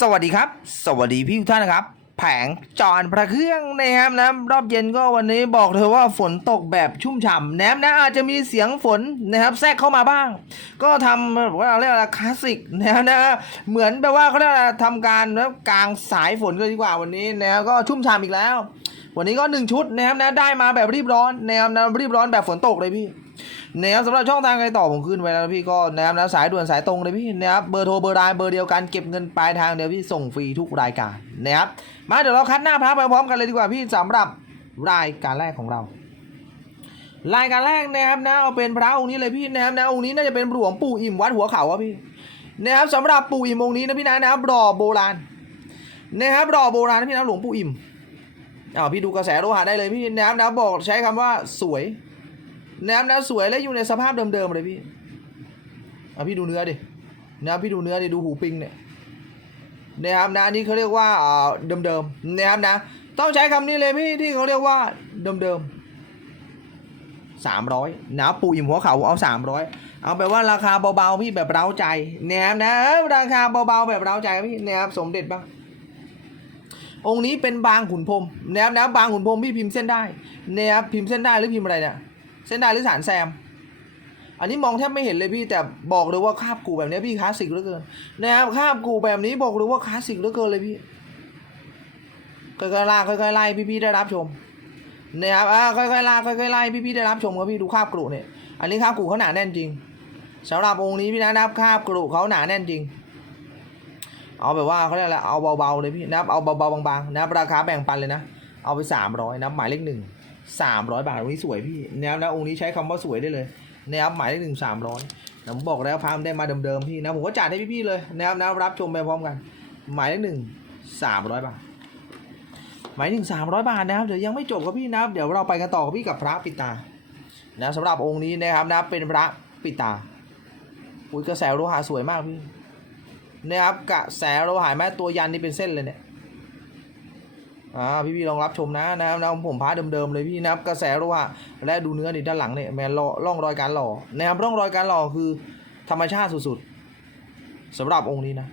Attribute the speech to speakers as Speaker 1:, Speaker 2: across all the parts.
Speaker 1: สวัสดีครับ สวัสดีพี่ทุกท่านนะครับ แผงจอนพระเครื่องนะครับนะรอบเย็นก็วันนี้บอกเธอว่าฝนตกแบบชุ่มฉ่ำแนมนะอาจจะมีเสียงฝนนะครับแทรกเข้ามาบ้าง ก็ทำแบบว่าเรียกอะไรคลาสสิกนะครับนะเหมือนแบบว่าเขาเรียกอะไรทำการนะกลางสายฝนเลยดีกว่าวันนี้นะก็ชุ่มฉ่ำอีกแล้ว วันนี้ก็หนึ่งชุดนะครับนะได้มาแบบรีบร้อนนะครับนะรีบร้อนแบบฝนตกเลยพี่ นะครับสำหรับช่องทางการต่อผมขึ้นไว้แล้วพี่ก็นะครับนะสายด่วนสายตรงเลยพี่นะครับเบอร์โทรเบอร์ไลน์เบอร์เดียวกันเก็บเงินปลายทางเดียวพี่ส่งฟรีทุกรายการนะครับมาเดี๋ยวเราคัดหน้าพระไปพร้อมกันเลยดีกว่าพี่สำหรับรายการแรกของเรารายการแรกนะครับนะเอาเป็นพระองค์นี้เลยพี่นะครับนะองค์นี้น่าจะเป็นหลวงปู่อิ่มวัดหัวเขาอะพี่นะครับสำหรับปู่อิ่มองค์นี้นะพี่นะนะครับรอโบราณนะครับรอโบราณนะพี่นะหลวงปู่อิ่มอ้าวพี่ดูกระแสโลหะได้เลยพี่นะครับนะบอกใช้คำว่าสวย แนมนะสวยและอยู่ในสภาพเดิมๆเลยพี่เอาพี่ดูเนื้อดินะพี่ดูเนื้อดิดูหูปิงเนี่ยนะครับนะอันนี้เขาเรียกว่าเดิมๆนะครับนะต้องใช้คำนี้เลยพี่ที่เขาเรียกว่าเดิมๆสามร้อยนะปูอิ่มหัวเขาเอาสามร้อยเอาแบบว่าราคาเบาๆพี่แบบเร้าใจนะครับนะราคาเบาๆแบบเร้าใจพี่นะครับสมเด็จบ้างองค์นี้เป็นบางขุนพรมนะครับนะบางขุนพรมพี่พิมพ์เส้นได้นะครับพิมพ์เส้นได้หรือพิมพ์อะไรเนี่ย เส้นได้หรือสารแซม อันนี้มองแทบไม่เห็นเลยพี่แต่บอกเลยว่าคาบกูแบบนี้พี่คลาสสิกเหลือเกินนะครับคาบกูแบบนี้บอกเลยว่าคลาสสิกเหลือเกินเลยพี่ค่อยๆลากค่อยๆไล่พี่ๆได้รับชมนะครับอ่าค่อยๆลากค่อยๆไล่พี่ๆได้รับชมครับพี่ดูคาบกรุเนี่ยอันนี้คาบกรุเขาหนาแน่นจริงสำหรับองค์นี้พี่นะนับคาบกรุเขาหนาแน่นจริง เอาแบบว่าเขาเรียกอะไรเอาเบาๆเลยพี่นะครับเอาเบาๆบางๆนะครับราคาแบ่งปันเลยนะ เอาไปสามร้อยนะหมายเลขหนึ่ง สามร้อยบาทองค์นี้สวยพี่นะครับนะองค์นี้ใช้คำว่าสวยได้เลยนะครับหมายเลขหนึ่งสามร้อยผมบอกแล้วพามได้มาเดิมๆพี่นะผมก็จัดให้พี่ๆเลยนะครับนะรับชมไปพร้อมกัน หมายเลขหนึ่งสามร้อยบาทหมายถึงสามร้อยบาทนะครับเดี๋ยวยังไม่จบครับพี่นะครับเดี๋ยวเราไปกันต่อกับพี่กับพระปิตานะสำหรับองค์นี้นะครับนะเป็นพระปิตาอุ้ยกระแสโลหะสวยมากพี่นะครับกระแสโลหะแม้ตัวยันนี่เป็นเส้นเลยเนี่ย อ่าพี่พี่ๆลองรับชมนะนะครับนะผมพาเดิมๆเลยพี่นะครับกระแสโลหะและดูเนื้อดิด้านหลังเนี่ยแมนล่อร่องรอยการหล่อนะครับร่องรอยการหล่อคือธรรมชาติสุดๆสำหรับองค์นี้นะ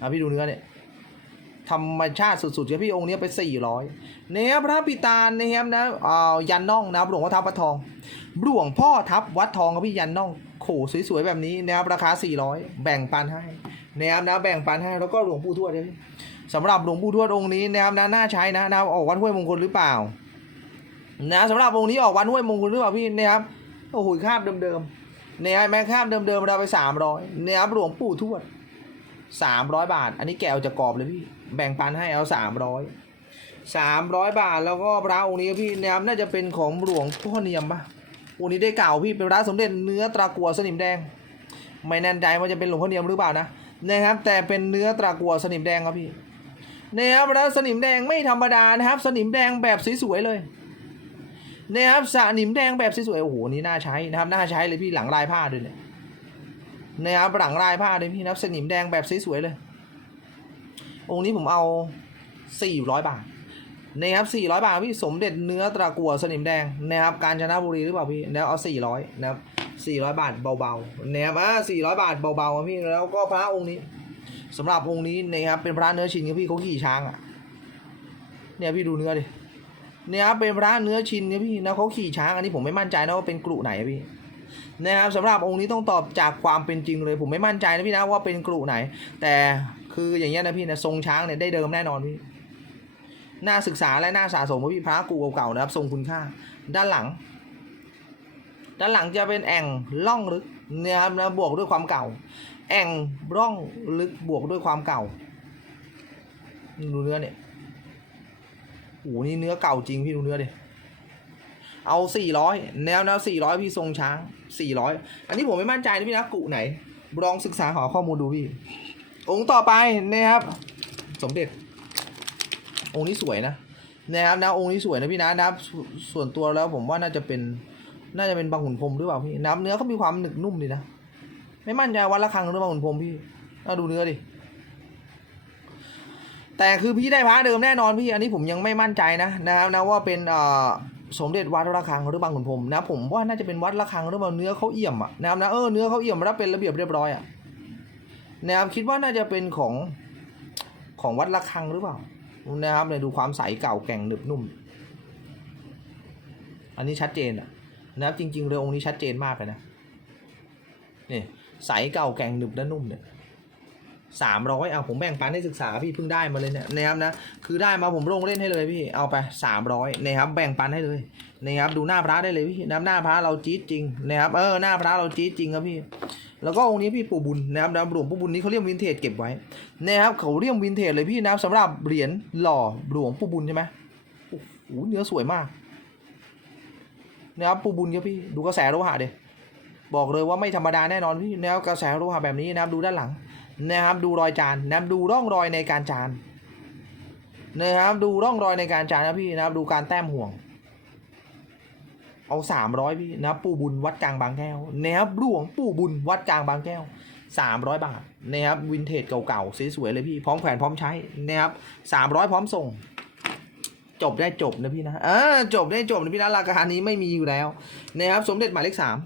Speaker 1: อ่าพี่ดูเนื้อเนี่ยธรรมชาติสุดๆครับพี่องค์นี้ไป 400นะครับพระปิตานะครับนะอ่ายันน่องนะครับหลวงพ่อทับวัดทองหลวงพ่อทับวัดทองครับพี่ยันน่องโขสวยๆแบบนี้นะครับราคา 400 แบ่งปันให้นะครับนะแบ่งปันให้แล้วก็หลวงปู่ทวดด้วย สำหรับหลวงปู่ทวดองค์นี้นะครับนะน่าใช้นะนะออกวัดห้วยมงคลหรือเปล่า นะสำหรับองค์นี้ออกวัดห้วยมงคลหรือเปล่าพี่นะครับโอ้โหคาบเดิมๆเนี่ยแม่คาบเดิมๆเราไปสามร้อยนะครับหลวงปู่ทวดสามร้อยบาท อันนี้แกเอาจากรอบเลยพี่แบ่งปันให้เอาสามร้อยสามร้อยบาทแล้วก็พระองค์นี้พี่นะครับน่าจะเป็นของหลวงพ่อเนียมปะองค์นี้ได้เก่าพี่เป็นพระสมเด็จเนื้อตรากัวสนิมแดง ไม่แน่ใจว่าจะเป็นหลวงพ่อเนียมหรือเปล่านะนะครับแต่เป็นเนื้อตรากัวสนิมแดงครับพี่ นะครับแล้วสนิมแดงไม่ธรรมดานะครับ สนิมแดงแบบสวยๆเลยนะครับสนิมแดงแบบสวยๆโอ้โหนี่น่าใช้นะครับน่าใช้เลยพี่หลังลายผ้าด้วยเนี่ยนะครับหลังลายผ้าเลยพี่นะครับสนิมแดงแบบสวยๆเลย องค์นี้ผมเอาสี่ร้อยบาทนะครับสี่ร้อยบาทพี่สมเด็จเนื้อตะกัวสนิมแดงนะครับกาญจนบุรีหรือเปล่าพี่แล้วเอาสี่ร้อยนะครับสี่ร้อยบาทเบาๆนะครับอ่าสี่ร้อยบาทเบาๆพี่แล้วก็พระองค์นี้ สำหรับองค์นี้นะครับเป็นพระเนื้อชินครับพี่เขาขี่ช้างอะเนี่ยพี่ดูเนื้อดิเนี่ยครับเป็นพระเนื้อชินครับพี่นะเขาขี่ช้างอันนี้ผมไม่มั่นใจนะว่าเป็นกลุ่ไหนพี่นะครับสำหรับองค์นี้ต้องตอบจากความเป็นจริงเลย ผมไม่มั่นใจนะพี่นะว่าเป็นกลุ่ไหน แต่คืออย่างเงี้ยนะพี่นะทรงช้างเนี่ยได้เดิมแน่นอนพี่น่าศึกษาและน่าสะสมพี่พระกูเก่าๆนะครับ ทรงคุณค่า ด้านหลัง ด้านหลังจะเป็นแอ่งล่องลึกเนี่ยครับนะบวกด้วยความเก่า แอ่งร่องลึกบวกด้วยความเก่าดูเนื้อเนี่ยโอ้โหนี่เนื้อเก่าจริงพี่ดูเนื้อดิเอาสี่ร้อยแนวแนวสี่ร้อยพี่ทรงช้างสี่ร้อยอันนี้ผมไม่มั่นใจนะพี่นะกุไหนลองศึกษาหาข้อมูลดูพี่ องค์ต่อไปนะครับ สมเด็จ องค์นี้สวยนะนะครับนะองค์นี้สวยนะพี่นะนะส่วนตัวแล้วผมว่าน่าจะเป็นน่าจะเป็นบางหุ่นพรมหรือเปล่าพี่น้ำเนื้อเขามีความหนึบนุ่มดีนะ ไม่มั่นใจวัดละครังหรือเปล่าคุณพรมพี่เอาดูเนื้อดิ แต่คือพี่ได้พระเดิมแน่นอนพี่ อันนี้ผมยังไม่มั่นใจนะนะครับนะว่าเป็นอ่อสมเด็จวัดระฆังหรือบางขุนพรมนะ ผมว่าน่าจะเป็นวัดระฆังหรือเปล่าเนื้อเขาเอี่ยมอะนะครับนะเออเนื้อเขาเอี่ยมแล้วเป็นระเบียบเรียบร้อยอะนะครับคิดว่าน่าจะเป็นของของวัดระฆังหรือเปล่านะครับเนี่ยดูความใสเก่าแก่งหนึบนุ่ม อันนี้ชัดเจนอะนะครับจริง ๆเลยองค์นี้ชัดเจนมากเลยนะนี่ ใสเก่าแกงหนึบและนุ่มเนี่ยสามร้อยเอาผมแบ่งปันให้ศึกษาพี่เพิ่งได้มาเลยเนี่ยนะครับนะคือได้มาผมลงเล่นให้เลยพี่เอาไปสามร้อยนะครับแบ่งปันให้เลยนะครับดูหน้าพระได้เลยพี่นะครับหน้าพระเราจี๊ดจริงนะครับเออหน้าพระเราจี๊ดจริงครับพี่ แล้วก็องค์นี้พี่ปู่บุญนะครับนะหลวงปู่บุญนี้เขาเรียกวินเทจเก็บไว้นะครับเขาเรียกวินเทจเลยพี่นะครับสำหรับเหรียญหล่อหลวงปู่บุญใช่ไหมโอ้โหเนื้อสวยมากนะครับปู่บุญครับพี่ดูกระแสโลหะเด บอกเลยว่าไม่ธรรมดาแน่นอนพี่นะครับกระแสโลหะแบบนี้นะครับดูด้านหลังนะครับดูรอยจานนะครับดูร่องรอยในการจานนะครับดูร่องรอยในการจานนะพี่นะครับดูการแต้มห่วง เอาสามร้อยพี่นะครับปู่บุญวัดกลางบางแก้วนะครับหลวงปู่บุญวัดกลางบางแก้วสามร้อยบาทนะครับวินเทจเก่าๆสวยๆเลยพี่พร้อมแขวนพร้อมใช้นะครับสามร้อยพร้อมส่งจบได้จบนะพี่นะเออจบได้จบนะพี่นะราคานี้ไม่มีอยู่แล้วนะครับสมเด็จหมายเลขสาม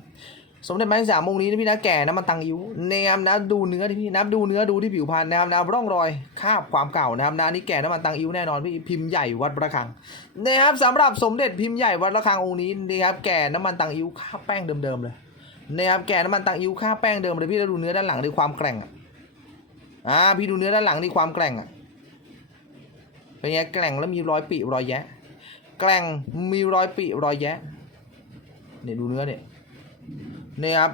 Speaker 1: สมเด็จหมายเลขสามองค์นี้นะพี่นะแก่นะมันตังอิ้วนะครับนะดูเนื้อที่พี่นะดูเนื้อดูที่ผิวพรรณนะครับนะร่องรอยคาบความเก่านะครับนะนี่แก่นะมันตังอิ้วแน่นอนพี่พิมพ์ใหญ่วัดประคังนะครับสำหรับสมเด็จพิมพ์ใหญ่วัดระฆังองค์นี้นะครับแก่น้ำมันตังอิ้วค่าแป้งเดิมๆเลยนะครับแก่น้ำมันตังอิ้วค่าแป้งเดิมเลยพี่แล้วดูเนื้อด้านหลังดูความแกร่งอะอ่าพี่ดูเนื้อด้านหลังนี่ความแกร่งอะเป็นไงแกร่งแล้วมีรอยปีรอยแยะ แกร่งมีรอยปีรอยแยะเนี่ยดูเนื้อเนี่ย นี่ยครับ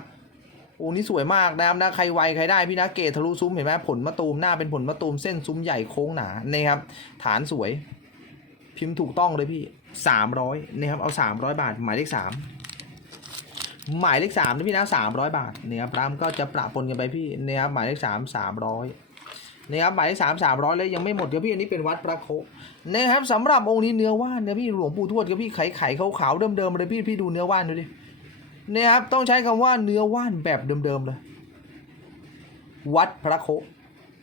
Speaker 1: อ้นี่สวยมากนะครับนะใครไวใครได้พี่นะเกตทะลุซุ้มเห็นไหมผลมะตูมหน้าเป็นผลมะตูมเส้นซุ้มใหญ่โค้งหนาเนี่ยครับ ฐานสวย พิมพ์ถูกต้องเลยพี่สามร้อยนะครับเอาสามร้อยบาท หมายเลขสามหมายเลขสามนะพี่นะสามร้อยบาทเนี่ยครับรามก็จะประปนกันไปพี่เนี่ยครับหมายเลขสามสามร้อยนะครับหมายเลขสามสามร้อยเลยยังไม่หมดครับพี่อันนี้เป็นวัดพระโคนะครับสำหรับองค์นี้เนื้อว่านเนี่ยพี่หลวงปู่ทวดกับพี่ไข่ไข่ขาวๆเดิมๆเลยพี่พี่ดูเนื้อว่านดูดิ นะครับต้องใช้คำว่าเนื้อว่านแบบเดิมๆเลย วัดพระโค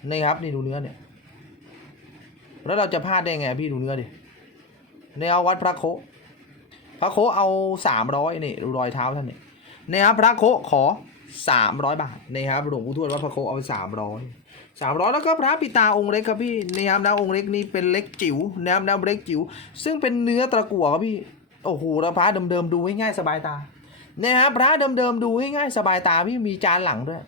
Speaker 1: นะครับนี่ดูเนื้อเนี่ย แล้วเราจะพลาดได้ไงพี่ดูเนื้อดิในเอาวัดพระโคพระโคเอาสามร้อยนี่ดูรอยเท้าท่านนี่นะครับพระโคขอสามร้อยบาทนะครับหลวงปู่ทวดวัดพระโคเอาสามร้อยสามร้อยแล้วก็พระปิตาองค์เล็กครับพี่นะครับนะองค์เล็กนี่เป็นเล็กจิ๋วนะครับนะเล็กจิ๋วซึ่งเป็นเนื้อตะกั่วครับพี่โอ้โหแล้วพระเดิมๆดูง่ายๆสบายตา นะครับพระเดิมๆดูง่ายสบายตาพี่มีจานหลังด้วย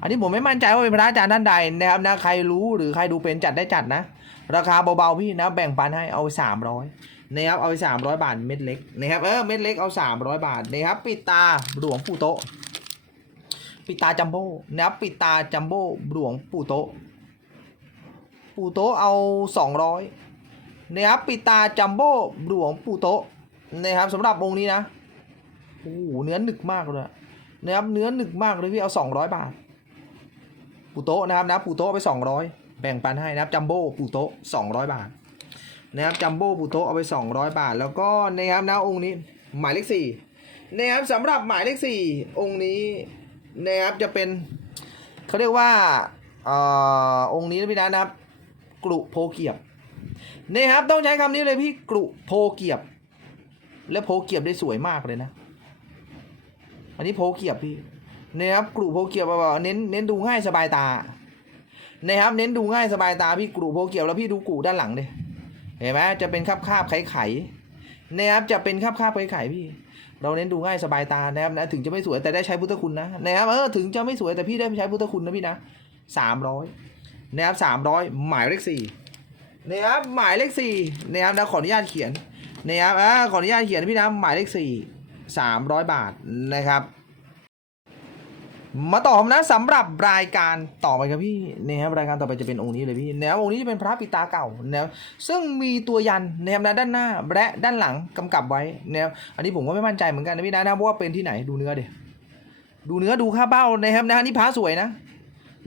Speaker 1: อันนี้ผมไม่มั่นใจว่าเป็นพระอาจารย์ท่านใดนะครับนะใครรู้หรือใครดูเป็นจัดได้จัดนะ ราคาเบาๆพี่นะแบ่งปันให้เอาสามร้อยนะครับเอาสามร้อยบาทเม็ดเล็กนะครับเออเม็ดเล็กเอาสามร้อยบาทนะครับปิดตาหลวงปู่โตปิดตาจัมโบ้นะครับปิดตาจัมโบ้หลวงปู่โตปู่โตเอาสองร้อยนะครับปิดตาจัมโบ้หลวงปู่โตนะครับสำหรับองค์นี้นะ โอ้โหเนื้อหนึกมากเลยนะครับเนื้อหนึกมากเลยพี่เอาสองร้อยบาทปูโตนะครับนะปูโตเอาไปสองร้อยแบ่งปันให้นะครับจัมโบ้ปูโตสองร้อยบาทนะครับจัมโบ้ปูโตเอาไปสองร้อยบาท แล้วก็นะครับนะองค์นี้หมายเลขสี่นะครับสำหรับหมายเลขสี่องค์นี้นะครับจะเป็นเขาเรียกว่าเอ่อองค์นี้นะพี่นะนะครับ กรุโพเกียบนะครับต้องใช้คำนี้เลยพี่กรุโพเกียบ และโพเกียบได้สวยมากเลยนะ อันนี้โพเกียบพี่นะครับกลุ่โพเกียวแบบว่าเน้นเน้นดูง่ายสบายตานะครับเน้นดูง่ายสบายตาพี่กลุ่โพเกียวแล้วพี่ดูกูด้านหลังเดิเห็นไหมจะเป็นคาบคาบไข่ไข่นะครับจะเป็นคาบคาบไข่ไข่พี่ เราเน้นดูง่ายสบายตานะครับนะถึงจะไม่สวยแต่ได้ใช้พุทธคุณนะนะครับเออถึงจะไม่สวยแต่พี่ได้ใช้พุทธคุณนะพี่นะสามร้อยนะครับสามร้อยหมายเลขสี่นะครับหมายเลขสี่นะครับนะขออนุญาตเขียนนะครับอ่าขออนุญาตเขียนพี่นะหมายเลขสี่ สามร้อยบาทนะครับ มาต่อครับนะสำหรับรายการต่อไปครับพี่นะครับรายการต่อไปจะเป็นองค์นี้เลยพี่แนวองค์นี้จะเป็นพระปิตาเก่าแนวซึ่งมีตัวยันแนวนะด้านหน้าและด้านหลังกำกับไว้แนวอันนี้ผมก็ไม่มั่นใจเหมือนกันนะพี่นะนะเพราะว่าเป็นที่ไหนดูเนื้อเดี๋ยดูเนื้อดูค่าเบ้านะครับนะนี่พระสวยนะ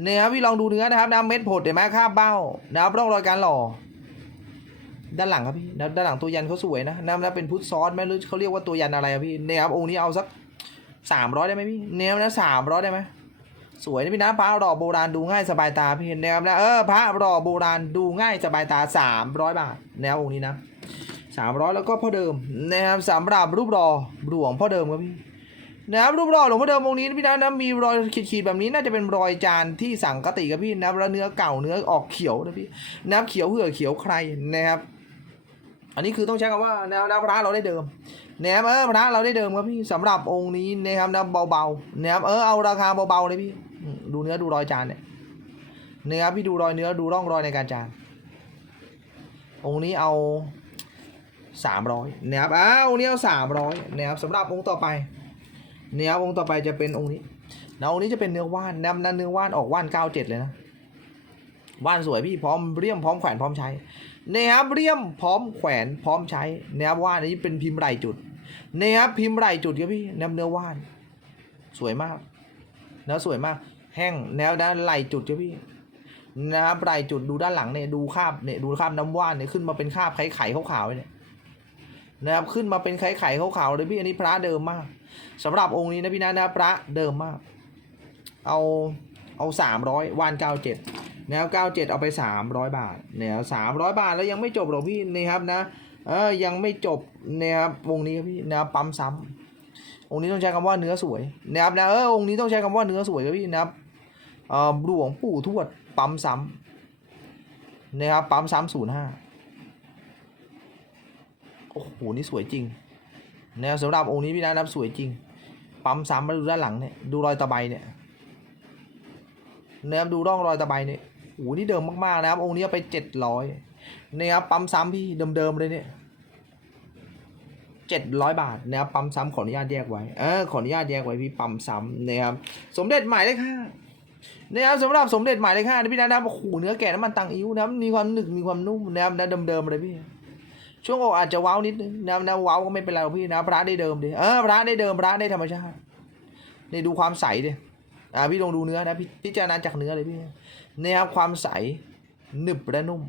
Speaker 1: เนะครับพี่ลองดูเนื้อนะครับนะเม็ดผดเห็นไหมค่าเบ้านะครับร่องรอยการหล่อ ด้านหลังครับพี่ด้านหลังตัวยันเขาสวยนะนะนะเป็นพุทธซอนไหมหรือเขาเรียกว่าตัวยันอะไรครับพี่นะครับองค์นี้เอาสักสามร้อยได้ไหมพี่แนวนะสามร้อยได้ไหมสวยนะพี่นะพระหล่อโบราณดูง่ายสบายตาพี่เห็นแนวนะเออพระหล่อโบราณดูง่ายสบายตาสามร้อยบาทแนวองค์นี้นะสามร้อยแล้วก็พ่อเดิมนะครับสำหรับรูปหล่อหลวงพ่อเดิมครับพี่นะครับรูปหล่อหลวงพ่อเดิมองค์นี้นะพี่นะนะมีรอยขีดๆแบบนี้น่าจะเป็นรอยจานที่สั่งกติกับพี่นะแล้วเนื้อเก่าเนื้อออกเขียวนะพี่น้ำเขียวเหือเขียวใครนะครับ อันนี้คือต้องใช้คำว่าแนวแนวพระเราได้เดิมนะครับเออพระเราได้เดิมครับพี่สำหรับองค์นี้นะครับนะเบาๆนะครับเออเอาราคาเบาๆเลยพี่ดูเนื้อดูรอยจานเนี่ยนะครับพี่ดูรอยเนื้อดูร่องรอยในการจาน องค์นี้เอาสามร้อยนะครับอ้าวองค์นี้เอาสามร้อยนะครับสำหรับองค์ต่อไปนะครับองค์ต่อไปจะเป็นองค์นี้นะองค์นี้จะเป็นเนื้อว่านนะนะเนื้อว่านออกว่านเก้าเจ็ดเลยนะว่านสวยพี่พร้อมเรียมพร้อมแขวนพร้อมใช้ นะครับเรียมพร้อมแขวนพร้อมใช้นะครับว่านนี้เป็นพิมพ์ไรจุดนะครับพิมพ์ไรจุดครับพี่แนวเนื้อว่าน สวยมากเนื้อสวยมาก แห้งแนวด้านไหลจุดครับพี่นะครับไหลจุดดูด้านหลังเนี่ยดูคราบเนี่ยดูคราบน้ำว่านเนี่ยขึ้นมาเป็นคราบไข่ไข่ขาวๆเนี่ยนะครับขึ้นมาเป็นไข่ไข่ขาวๆเลยพี่อันนี้พระเดิมมากสำหรับองค์นี้นะพี่นะนะพระเดิมมาก เอา เอาสามร้อยวานเก้าเจ็ดนะครับ97เอาไป300บาทเนี่ย300บาทแล้วยังไม่จบหรอกพี่นะครับนะเออยังไม่จบนะครับวงนี้ครับพี่นะปั๊มซ้ำองค์นี้ต้องใช้คำว่าเนื้อสวยนะครับนะเออองค์นี้ต้องใช้คำว่าเนื้อสวยครับพี่นะครับเอ่อหลวงปู่ทวดปั๊มซ้ำนะครับปั๊มซ้ำศูนย์ห้าโอ้โหนี่สวยจริงนะครับสำหรับองค์นี้พี่นะนะครับสวยจริง ปั๊มซ้ำมาดูด้านหลังเนี่ยดูรอยตะไบเนี่ย นะครับดูร่องรอยตะไบเนี่ยโอ้โหนี่เดิมมากๆนะครับ องค์นี้ไปเจ็ดร้อยนะครับปั๊มซ้ำพี่เดิมๆเลยเนี่ยเจ็ดร้อยบาทนะครับปั๊มซ้ำขออนุญาตแยกไว้เออขออนุญาตแยกไว้พี่ปั๊มซ้ำนะครับสมเด็จหมายเลขห้านะครับสำหรับสมเด็จหมายเลขห้านะพี่นะครับโอ้โหเนื้อแก่น้ำมันตังอิ้วนะครับมีความหนึบมีความนุ่มนะครับนะเดิมๆเลยพี่ช่วงอกอาจจะว้าวนิดนึงนะครับนะว้าวก็ไม่เป็นไรหรอกพี่นะพระได้เดิมดิเออพระได้เดิมพระได้ธรรมชาตินี่ดูความใสดิ อ่าพี่ลองดูเนื้อนะพี่พิจารณาจากเนื้อเลยพี่นี่ครับความใสหนึบและนุ่ม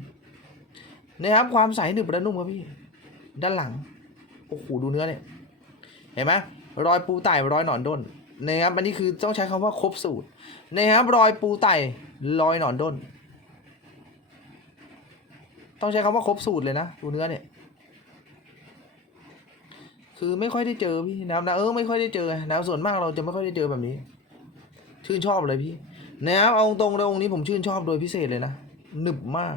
Speaker 1: นี่ครับความใสหนึบและนุ่มครับพี่ ด้านหลังโอ้โหดูเนื้อเนี่ยเห็นไหมรอยปูไต่รอยหนอนด้นนะครับอันนี้คือต้องใช้คำว่าครบสูตรนะครับรอยปูไต่รอยหนอนด้น ต้องใช้คำว่าครบสูตรเลยนะดูเนื้อเนี่ย คือไม่ค่อยได้เจอพี่นะครับนะเออไม่ค่อยได้เจอนะส่วนมากเราจะไม่ค่อยได้เจอแบบนี้ ชื่นชอบเลยพี่นะครับเอาตรงเลยองค์นี้ผมชื่นชอบโดยพิเศษเลยนะหนึบมาก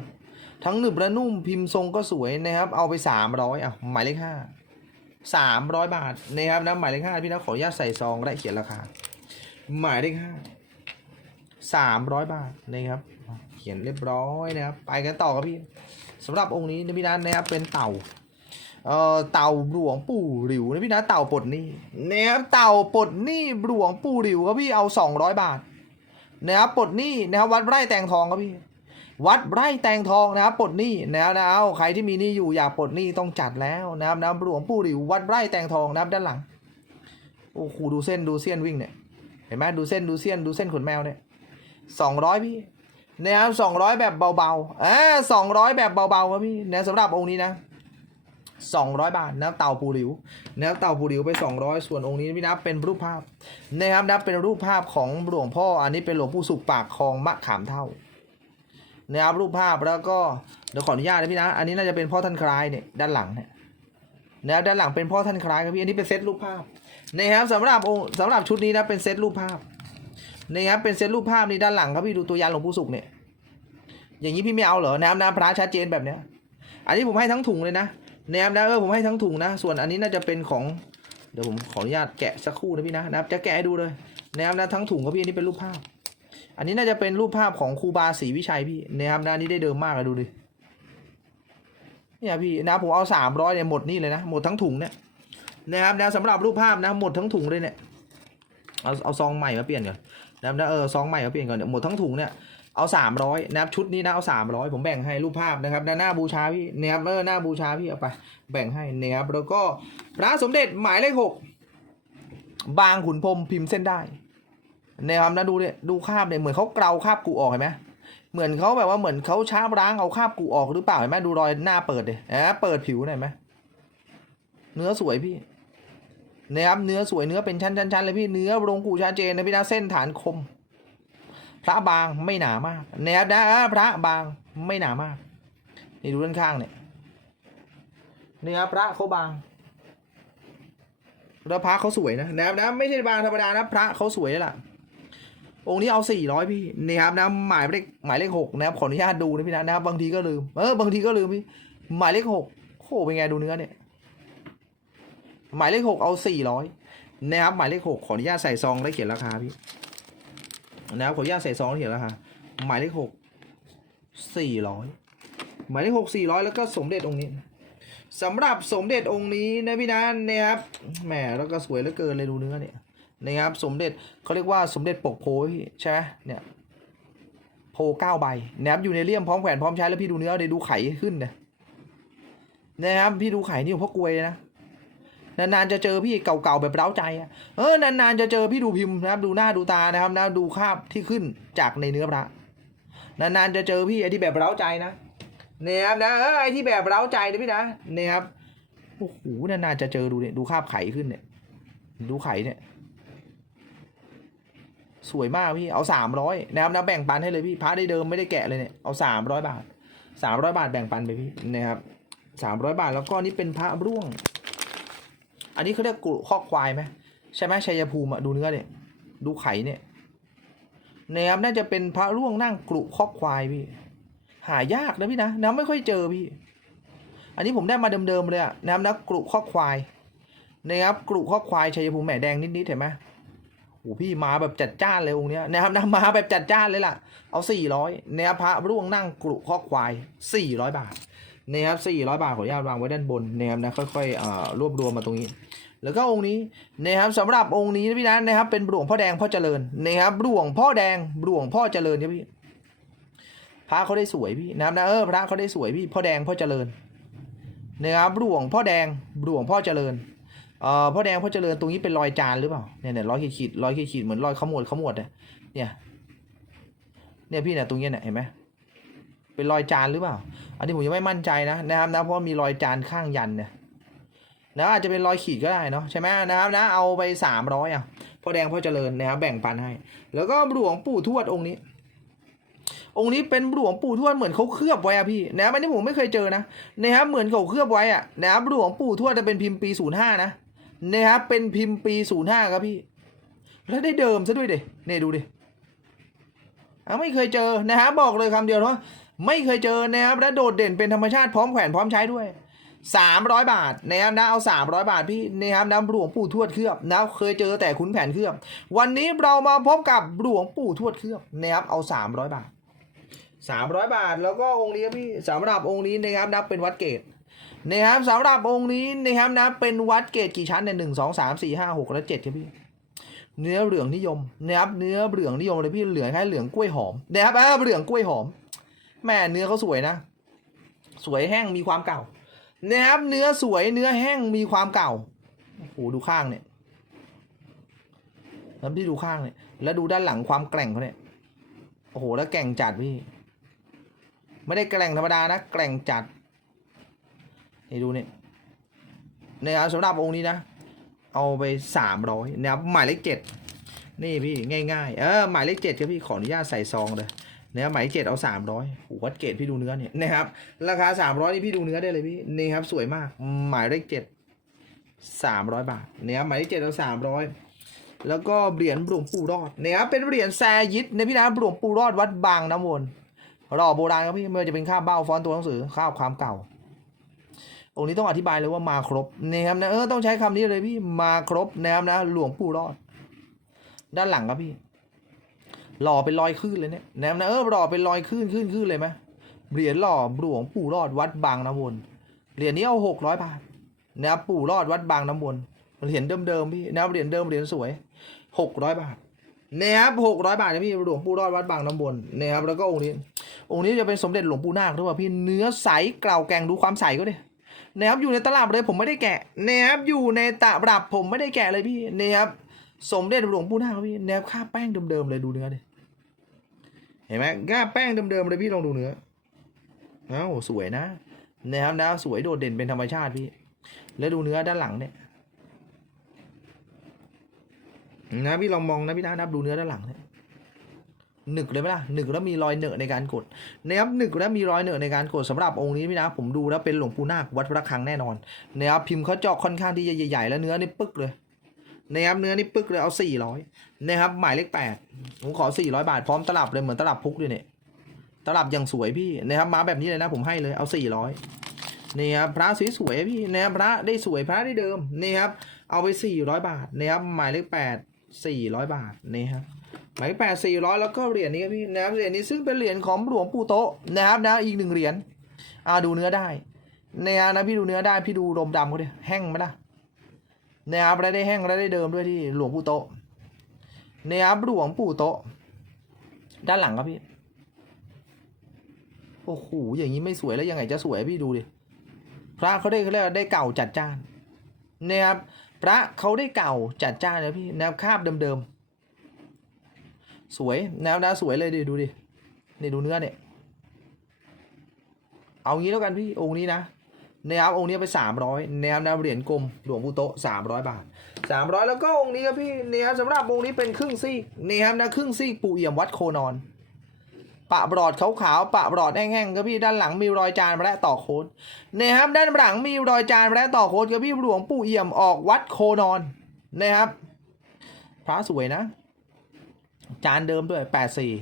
Speaker 1: ทั้งหนึบและนุ่มพิมพ์ทรงก็สวยนะครับ เอาไปสามร้อยอะหมายเลขห้าสามร้อยบาทนะครับนะหมายเลขห้าพี่นะขออนุญาตใส่ซองและเขียนราคา หมายเลขห้าสามร้อยบาทนะครับ เขียนเรียบร้อยนะครับ ไปกันต่อครับพี่สำหรับองค์นี้นะพี่นะนะครับเป็นเต่า เอ่อเต่าหลวงปู่หลิวนะพี่นะเต่าปลดหนี้นะครับเต่าปลดหนี้หลวงปู่หลิวครับพี่เอาสองร้อยบาทนะครับปลดหนี้นะครับวัดไร่แตงทองครับพี่วัดไร่แตงทองนะครับปลดหนี้นะครับนะเอาใครที่มีหนี้อยู่อยากปลดหนี้ต้องจัดแล้วนะครับนะหลวงปู่หลิววัดไร่แตงทองนะครับด้านหลังโอ้โหดูเส้นดูเส้นวิ่งเนี่ยเห็นไหมดูเส้นดูเส้นดูเส้นขนแมวเนี่ยสองร้อยพี่นะครับสองร้อยแบบเบาๆอ่าสองร้อยแบบเบาๆครับพี่นะสำหรับองค์นี้นะ สองร้อยบาทนะครับเต่าปูหลิวนะครับเต่าปูหลิวไปสองร้อยส่วนองค์นี้พี่นับเป็นรูปภาพนะครับนับเป็นรูปภาพของหลวงพ่ออันนี้เป็นหลวงปู่สุขปากคลองมะขามเท่านะครับรูปภาพแล้วก็เดี๋ยวขออนุญาตนะพี่นะอันนี้น่าจะเป็นพ่อท่านคล้ายเนี่ยด้านหลังเนี่ยนะครับด้านหลังเป็นพ่อท่านคล้ายครับพี่อันนี้เป็นเซตรูปภาพนะครับสำหรับองค์สำหรับชุดนี้นะเป็นเซตรูปภาพนะครับเป็นเซตรูปภาพนี่ด้านหลังครับพี่ดูตัวยันหลวงปู่สุขเนี่ยอย่างนี้พี่ไม่เอาเหรอนะครับนะพระชัดเจนแบบเนี้ยอันนี้ผมให้ทั้งถุงเลยนะ แนมนะเออผมให้ทั้งถุงนะ ส่วนอันนี้น่าจะเป็นของ เดี๋ยวผมขออนุญาตแกะสักครู่นะพี่นะนะครับจะแกะให้ดูเลยแนมนะทั้งถุงครับพี่อันนี้เป็นรูปภาพ อันนี้น่าจะเป็นรูปภาพของครูบาศรีวิชัยพี่นะครับนะนนี้ได้เดิมมากเลยดูดิเนี่ยพี่นะผมเอาสามร้อยเนี่ยหมดนี่เลยนะหมดทั้งถุงเนี่ยนะครับนะสำหรับรูปภาพนะหมดทั้งถุงเลยเนี่ยเอาเอาซองใหม่มาเปลี่ยนก่อนนะครับนะเออซองใหม่มาเปลี่ยนก่อนเนี่ยหมดทั้งถุงเนี่ย เอาสามร้อยนะครับชุดนี้นะเอาสามร้อยผมแบ่งให้รูปภาพนะครับด้านหน้าบูชาพี่นะครับเออหน้าบูชาพี่เอาไปแบ่งให้นะครับแล้วก็พระสมเด็จหมายเลขหกบางขุนพรมพิมพ์เส้นได้นะครับนะดูเนี่ยดูคาบเนี่ยเหมือนเขาเกลาคาบกูออกเห็นไหมเหมือนเขาแบบว่าเหมือนเขาช้าล้างเอาคาบกูออกหรือเปล่าเห็นไหมดูรอยหน้าเปิดเลยนะเปิดผิวหน่อยไหมเนื้อสวยพี่นะครับเนื้อสวยเนื้อเป็นชั้นๆๆเลยพี่เนื้อลงกูชัดเจนนะพี่นะเส้นฐานคม พระบางไม่หนามากนะครับนะพระบางไม่หนามาก นี่ดูด้านข้างเนี่ยนี่ครับพระเขาบางแล้วพระเขาสวยนะนะครับนะไม่ใช่บางธรรมดานะพระเขาสวยเลยล่ะ องค์นี้เอาสี่ร้อยพี่นี่ครับนะหมายเลขหมายเลขหกนะครับขออนุญาตดูนะพี่นะนะครับบางทีก็ลืมเออบางทีก็ลืมพี่หมายเลขหกโอ้โหเป็นไงดูเนื้อเนี่ยหมายเลขหกเอาสี่ร้อยนะครับหมายเลขหกขออนุญาตใส่ซองและเขียนราคาพี่ นะครับขออนุญาตใส่ซองและเขียนราคาหมายเลขหกสี่ร้อยหมายเลขหกสี่ร้อยแล้วก็สมเด็จองค์นี้สำหรับสมเด็จองค์นี้นะพี่นะเนี่ยครับแหมแล้วก็สวยเหลือเกินเลยดูเนื้อเนี่ยนะครับสมเด็จเขาเรียกว่าสมเด็จปกโพพี่ใช่ไหมเนี่ยโพเก้าใบนะครับอยู่ในเลี่ยมพร้อมแขวนพร้อมใช้แล้วพี่ดูเนื้อเดี๋ยวดูไข่ขึ้นเนี่ยนะครับพี่ดูไข่นี่ของพ่อกลวยนะ นานๆจะเจอพี่เก่าๆแบบเร้าใจอะเออนานๆจะเจอพี่ดูพิมพ์นะครับ ดูหน้าดูตานะครับนะดูคาบที่ขึ้นจากในเนื้อพระนานๆจะเจอพี่ไอ้ที่แบบเร้าใจนะเนี่ยครับนะเออไอ้ที่แบบเร้าใจนะพี่นะเนี่ยครับโอ้โหนานๆจะเจอดูเนี่ยดูคาบไข่ขึ้นเนี่ย ดูไข่เนี่ย สวยมากพี่เอาสามร้อยนะครับนะแบ่งปันให้เลยพี่พระได้เดิมไม่ได้แกะเลยเนี่ยเอาสามร้อยบาทสามร้อยบาทแบ่งปันไปพี่นะครับสามร้อยบาทแล้วก็นี่เป็นพระร่วง อันนี้เขาเรียกกุข้อควายไหมใช่ไหมชัยภูมิอะดูเนื้อเนี่ยดูไข่เนี่ยนะครับน่าจะเป็นพระร่วงนั่งกรุข้อควายพี่ หายากนะพี่นะนะไม่ค่อยเจอพี่ อันนี้ผมได้มาเดิมๆเลยอะนะครับนะกรุข้อควายนะครับกรุข้อควายชัยภูมิแหม่แดงนิดๆเห็นไหมโอ้พี่มาแบบจัดจ้านเลยองค์เนี้ยนะครับนะมาแบบจัดจ้านเลยล่ะ เอาสี่ร้อยนะครับพระร่วงนั่งกรุข้อควายสี่ร้อยบาท นะครับ400 บาทขออนุญาตวางไว้ด้านบนนะครับนะค่อยๆอ่ารวบรวมมาตรงนี้ แล้วก็องค์นี้นะครับสำหรับองค์นี้นะพี่นะนะครับเป็นหลวงพ่อแดงพ่อเจริญนะครับหลวงพ่อแดงหลวงพ่อเจริญครับพี่พระเขาได้สวยพี่นะครับนะเออพระเขาได้สวยพี่พ่อแดงพ่อเจริญนะครับหลวงพ่อแดงหลวงพ่อเจริญเอ่อพ่อแดงพ่อเจริญตรงนี้เป็นรอยจานหรือเปล่าเนี่ยเนี่ยรอยขีดๆรอยขีดๆเหมือนรอยขมวดขมวดเนี่ยเนี่ยเนี่ยพี่เนี่ยตรงนี้เนี่ยเห็นไหมเป็นรอยจานหรือเปล่า อันนี้ผมยังไม่มั่นใจนะนะครับนะเพราะมีรอยจานข้างยันเนี่ยนะอาจจะเป็นรอยขีดก็ได้เนาะใช่ไหมนะครับนะเอาไปสามร้อยอะพ่อแดงพ่อเจริญนะครับแบ่งปันให้ แล้วก็หลวงปู่ทวดองค์นี้ องค์นี้เป็นหลวงปู่ทวดเหมือนเขาเคลือบไว้อะพี่นะครับอันนี้ผมไม่เคยเจอนะนะครับเหมือนเขาเคลือบไว้อะนะครับหลวงปู่ทวดจะเป็นพิมพ์ปีศูนย์ห้านะนะครับเป็นพิมพ์ปีศูนย์ห้าครับพี่ แล้วได้เดิมซะด้วยเด็เนี่ยดูดิไม่เคยเจอนะครับบอกเลยคำเดียวว่า ไม่เคยเจอนะครับและโดดเด่นเป็นธรรมชาติพร้อมแขวนพร้อมใช้ด้วย 300 บาทนะครับนะเอา 300 บาทพี่นะครับนะหลวงปู่ทวดเคลือบนะเคยเจอแต่ขุนแผนเคลือบ วันนี้เรามาพบกับหลวงปู่ทวดเคลือบนะครับเอา 300 บาท 300 บาทแล้วก็องค์นี้ครับพี่สำหรับองค์นี้นะครับนับเป็นวัดเกตนะครับสำหรับองค์นี้นะครับนะเป็นวัดเกตกี่ชั้นเนี่ยหนึ่งสองสามสี่ห้าหกและเจ็ดครับพี่เนื้อเหลืองนิยมนะครับเนื้อเหลืองนิยมเลยพี่เหลืองคล้ายเหลืองกล้วยหอมนะครับอ่าเหลืองกล้วยหอม แม่เนื้อเขาสวยนะ สวยแห้งมีความเก่านะครับ เนื้อสวยเนื้อแห้งมีความเก่าโอ้โหดูข้างเนี่ยแล้วที่ดูข้างเนี่ยแล้วดูด้านหลังความแกร่งเขาเนี่ยโอ้โหแล้วแกร่งจัดพี่ ไม่ได้แกร่งธรรมดานะแกร่งจัดนี่ดูเนี่ยเนี่ยสำหรับองค์นี้นะ เอาไปสามร้อยนะครับหมายเลขเจ็ดนี่พี่ง่ายๆ เออหมายเลขเจ็ดครับพี่ขออนุญาตใส่ซองเลย เนื้อหมายเลขเจ็ดเอาสามร้อยวัดเกรดพี่ดูเนื้อเนี่ยนะครับ ราคาสามร้อยนี่พี่ดูเนื้อได้เลยพี่นี่ครับสวยมาก หมายเลขเจ็ดสามร้อยบาทเนี่ยครับหมายเลขเจ็ดเอาสามร้อยแล้วก็เหรียญหลวงปู่รอดเนี่ยครับเป็นเหรียญแซยิดนะพี่นะหลวงปู่รอดวัดบางน้ำวนรอโบราณครับพี่ไม่ว่าจะเป็นค่าเบ้าฟอนตัวหนังสือค่าความเก่าองค์นี้ต้องอธิบายเลยว่ามาครบนะครับนะเออต้องใช้คำนี้เลยพี่มาครบนะครับนะหลวงปู่รอด ด้านหลังครับพี่ หล่อเป็นรอยคลื่นเลยเนี่ยแนมนะเออหล่อเป็นรอยคลื่นคลื่นคลื่นเลยไหมเหรียญหล่อหลวงปู่รอดวัดบางน้ำวนเหรียญนี้เอาหกร้อยบาทนะครับปู่รอดวัดบางน้ำวนเหรียญเดิมๆพี่นะครับเหรียญเดิมเหรียญสวยหกร้อยบาทนะครับหกร้อยบาทนะพี่หลวงปู่รอดวัดบางน้ำวนนะครับแล้วก็องค์นี้องค์นี้จะเป็นสมเด็จหลวงปู่นาคหรือเปล่าพี่เนื้อใสเกล่าวแกงดูความใสก็ดินะครับอยู่ในตลับเลยผมไม่ได้แกะนะครับอยู่ในตลับผมไม่ได้แกะเลยพี่นะครับสมเด็จหลวงปู่นาคครับพี่แนบค่าแป้งเดิมๆเลยดูเนื้อดิ เห็นไหมค่าแป้งเดิมๆเลยพี่ลองดูเนื้อเอ้าสวยนะนะครับนะสวยโดดเด่นเป็นธรรมชาติพี่ แล้วดูเนื้อด้านหลังเนี่ยนะพี่ลองมองนะพี่นะนับดูเนื้อด้านหลังเนี่ยหนึกเลยไหมล่ะหนึกแล้วมีรอยเหนอะในการกดนะครับหนึกแล้วมีรอยเหนอะในการกดสำหรับองค์นี้พี่นะ ผมดูแล้วเป็นหลวงปู่นาควัดพระคังแน่นอนนะครับพิมพ์เขาเจาะค่อนข้างที่จะใหญ่ๆแล้วเนื้อนี่ปึ๊กเลย นะครับเนื้อนี่ปึ๊กเลยเอาสี่ร้อยนะครับหมายเลขแปดผมขอสี่ร้อยบาทพร้อมตลับเลยเหมือนตลับพุกด้วยเนี่ยตลับอย่างสวยพี่นะครับมาแบบนี้เลยนะผมให้เลยเอาสี่ร้อยนี่ครับพระสวยๆพี่นะครับพระได้สวยพระได้เดิมนี่ครับเอาไปสี่ร้อยบาทนะครับหมายเลขแปดสี่ร้อยบาทนี่ครับหมายเลขแปดสี่ร้อยแล้วก็เหรียญนี้พี่นะครับเหรียญนี้ซึ่งเป็นเหรียญของหลวงปู่โตนะครับนะอีกหนึ่งเหรียญอ่าดูเนื้อได้เนี่ยนะพี่ดูเนื้อได้พี่ดูลมดำเขาดิแห้งไหมล่ะ นะครับแล้วได้แห้งแล้วได้เดิมด้วยที่หลวงปู่โตะนะครับหลวงปู่โตะด้านหลังครับพี่โอ้โหอย่างนี้ไม่สวยแล้วยังไงจะสวยพี่ดูดิพระเขาได้เขาเรียกได้เก่าจัดจ้านนะครับพระเขาได้เก่าจัดจ้านนะพี่แนวคาบเดิมๆสวยแนวนะสวยเลยดิดูดินี่ดูเนื้อเนี่ยเอางี้แล้วกันพี่องค์นี้นะ นะครับองค์นี้ไปสามร้อยแนวนะเหรียญกลมหลวงปู่โตสามร้อยบาทสามร้อยแล้วก็องค์นี้ครับพี่เนี่ยสำหรับองค์นี้เป็นครึ่งซีกนี่ครับนะครึ่งซีกปู่เอี่ยมวัดโคนอน ปะบรอดขาวๆปะบรอดแห้งๆครับพี่ด้านหลังมีรอยจานและต่อโค้ดนะครับด้านหลังมีรอยจานและต่อโค้ดครับพี่หลวงปู่เอี่ยมออกวัดโคนอนนะครับ พระสวยนะ จานเดิมด้วยแปดสี่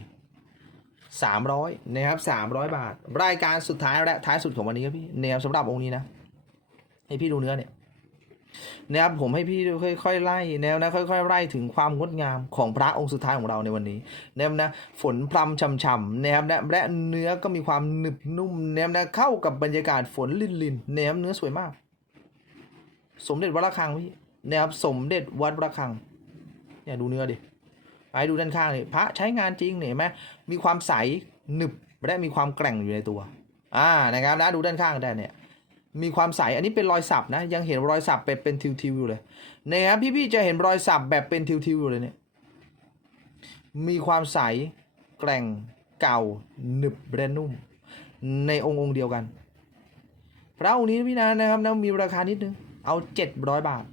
Speaker 1: สามร้อยนะครับสามร้อยบาท รายการสุดท้ายและท้ายสุดของวันนี้ครับพี่แนวสำหรับองค์นี้นะ ให้พี่ดูเนื้อเนี่ยนะครับผมให้พี่ค่อยๆไล่แนวนะค่อยๆไล่ถึงความงดงามของพระองค์สุดท้ายของเราในวันนี้นะครับนะฝนพรำช่ำๆนะครับนะและเนื้อก็มีความหนึบนุ่มนะครับนะเข้ากับบรรยากาศฝนลินๆนะครับเนื้อสวยมาก สมเด็จวัดระฆังพี่นะครับสมเด็จวัดระฆังเนี่ยดูเนื้อดิ ไปดูด้านข้างนี่พระใช้งานจริงเนี่ยเห็นไหมมีความใสหนึบและมีความแกร่งอยู่ในตัวอ่านะครับนะดูด้านข้างได้เนี่ยมีความใสอันนี้เป็นรอยสับนะยังเห็นรอยสับเป็นเป็นทิวๆอยู่เลยนะครับพี่ๆจะเห็นรอยสับแบบเป็นทิวๆอยู่เลยเนี่ยมีความใสแกร่งเก่าหนึบและนุ่ม ในองค์องค์เดียวกัน พระองค์นี้พี่นะนะครับนะมีราคานิดนึงเอาเจ็ดร้อยบาท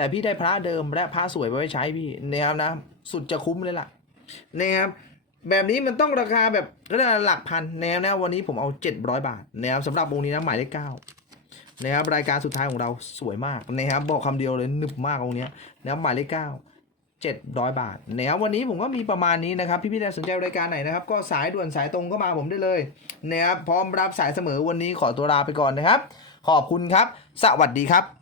Speaker 1: แต่พี่ได้พระเดิมและพระสวยไว้ใช้พี่นะครับนะ สุดจะคุ้มเลยล่ะนะครับแบบนี้มันต้องราคาแบบระดับหลักพันนะครับนะวันนี้ผมเอา 700 บาทนะครับสำหรับองค์นี้นะหมายเลขเก้านะครับรายการสุดท้ายของเราสวยมากนะครับบอกคำเดียวเลยหนึบมากองค์นี้นะครับหมายเลขเก้า700 บาทนะครับวันนี้ผมก็มีประมาณนี้นะครับ พี่พี่ๆท่านสนใจรายการไหนนะครับ ก็สายด่วนสายตรงเข้ามาผมได้เลยนะครับพร้อมรับสายเสมอวันนี้ขอตัวลาไปก่อนนะครับ ขอบคุณครับ สวัสดีครับ